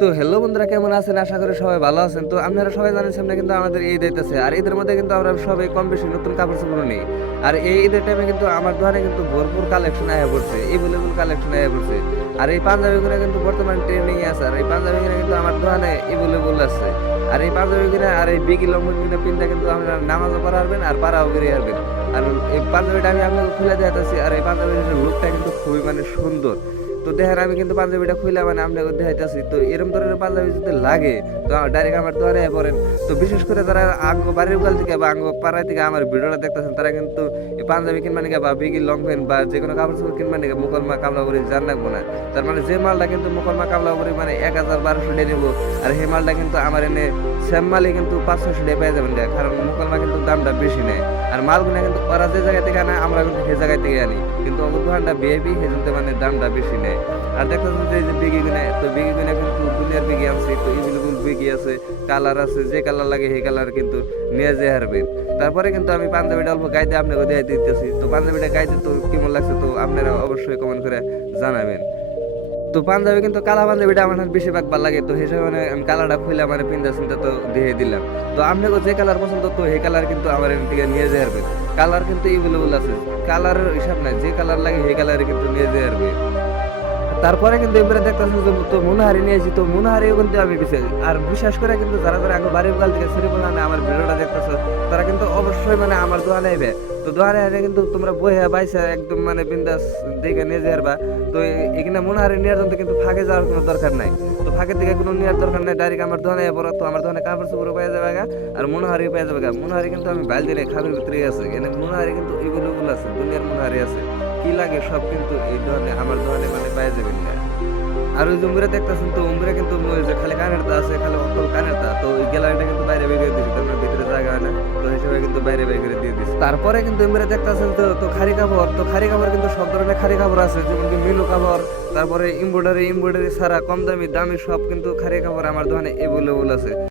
তো হ্যালো বন্ধুরা, কেমন আছেন? আশা করি সবাই ভালো আছেন। তো আপনারা সবাই জানেন সামনে কিন্তু আমাদের ঈদ আইতেছে, আর ঈদের মধ্যে কিন্তু আমরা সবাই কম বেশি নতুন কাপড় চোপড় নিই। আর এই ঈদের টাইমে কিন্তু আমার দোকানে কিন্তু ভরপুর কালেকশন আয়া পড়ছে, এভেলেবল কালেকশন আয়া পড়ছে। আর এই পাঞ্জাবিগুলো কিন্তু বর্তমান ট্রেন্ডিং আছে, আর এই পাঞ্জাবিগুলো কিন্তু আমার দোকানে এভেলেবল আছে। আর এই পাঞ্জাবিগুলো আর এই বিগি লম্বনগুলো পিনতে কিন্তু আপনারা নামাজও পড়া পারবেন আর পাড়াও বেরিয়ে আসবেন। আর এই পাঞ্জাবিটা আমি আপনাকে খুলে দেখাতেছি, আর এই পাঞ্জাবির লুকটা কিন্তু খুবই সুন্দর। তো দেখেন আমি কিন্তু পাঞ্জাবিটা খুলে আপনাকে দেখাইতেছি। তো এরকম ধরনের পাঞ্জাবি যদি লাগে তো ডাইরেক্ট আমার দোকানে পড়েন। তো বিশেষ করে যারা আঙ্গ বাড়ির কাল থেকে বা আঙ্গ পাড়ায় থেকে আমার ভিডিওটা দেখতেছেন, তারা কিন্তু এই পাঞ্জাবি কিনবা নিকে বা বিগি লং প্যান্ট বা যে কোনো কাপড় চোপড় কিনবা নিকে মুকলমা কামলাপুরি জান রাখবো না। তার মানে যে মালটা কিন্তু মুকলমা কামলাপুরি 1000-1200 টাকা নেবো, আর সেই মালটা কিন্তু আমার এনে সেম মালই কিন্তু 500-600 টাকা পেয়ে যাবেন। কারণ মুকলমা কিন্তু দামটা বেশি নেয়, আর মালগুলো কিন্তু ওরা যে জায়গা থেকে আনে আমরা কিন্তু সেই জায়গা থেকে আনি, কিন্তু আমার দোকানটা বিএপি সেজন্য দামটা বেশি নেয়। আর দেখতেছেন যে বিগি গুনা, তো বিগি গুনা কিন্তু দুনিয়ার বিগি আনছি। তো এভেলেবল বিগি আছে, কালার আছে, যে কালার লাগে সেই কালার কিন্তু নিয়ে যেতে পারবেন। তারপরে কিন্তু আমি পাঞ্জাবিটা অল্প গাইতে আপনাকে দিয়ে দিতেছি। তো পাঞ্জাবিটা গাইতে তো কেমন লাগছে তো আপনারা অবশ্যই কমেন্ট করে জানাবেন। তো পাঞ্জাবি কিন্তু কালা পাঞ্জাবিটা আমার বেশিরভাগ ভালো লাগে, তো হিসাবে আমি কালারটা খুলে পিন্তা চিন্তা তো দিয়ে দিলাম। তো আপনাকে যে কালার পছন্দ তো সেই কালার কিন্তু আমার এখান থেকে নিয়ে যেতে পারবেন। কালার কিন্তু এভেলেবল আছে, কালারের হিসাব নাই, যে কালার লাগে সেই কালারে কিন্তু নিয়ে যেতে পারবে। তারপরে কিন্তু এবারে দেখতেছেন যে তো মনোহারি নিয়েছি, তো মনোহারিও কিন্তু আমি বিশেষ। আর বিশেষ করে কিন্তু যারা যারা আমার বাড়ির কাল থেকে সিরিয়াল আমার ভিডিওটা দেখতেছে, তারা কিন্তু অবশ্যই আমার দোকানে আইবে। তো দোকানে আইলে কিন্তু তোমরা বইয়া বাইসা একদম বিন্দাস দেখে নিয়ে যাবা। তো এখানে মনোহারি নেওয়ার জন্য কিন্তু ফাঁকে যাওয়ার কোনো দরকার নাই। তো ফাঁকের দিকে কোনো নেওয়ার দরকার নাই, ডাইরেক্ট আমার দোকানে পড়ো। তো আমার দোকানে কাপড় চোপড় পেয়ে যাবে গা, আর মনোহারি পেয়ে যাবে গা। মনোহারি কিন্তু আমি বাইল দিলে খাবের ভিতরে আছে, এখানে মনোহারি কিন্তু এগুলো আছে, দুনিয়ার মনোহারি আছে, কি লাগে সব কিন্তু এই দোকানে আমার দোকানে পেয়ে যাবেন না। আর ওই যে উমরে দেখতেছেন, তো উমরে কিন্তু ওই যে খালি কানের তা আছে, খালি অকল কানের তা। তো ওই গ্যালারিটা কিন্তু বাইরে বের করে দিয়েছি, তার ভিতরে জায়গা হয় না, তো হিসেবে কিন্তু বাইরে বের করে দিয়ে দিচ্ছি। তারপরে কিন্তু উমরে দেখতেছেন তো তো খারি কাপড়, তো খারি কাপড় কিন্তু সব ধরনের খারি কাপড় আছে, যেমন কি মিলু কাপড়, তারপরে এমব্রয়ডারি ছাড়া কম দামি দামি সব কিন্তু খারি কাপড় আমার দোকানে এভেলেবল আছে।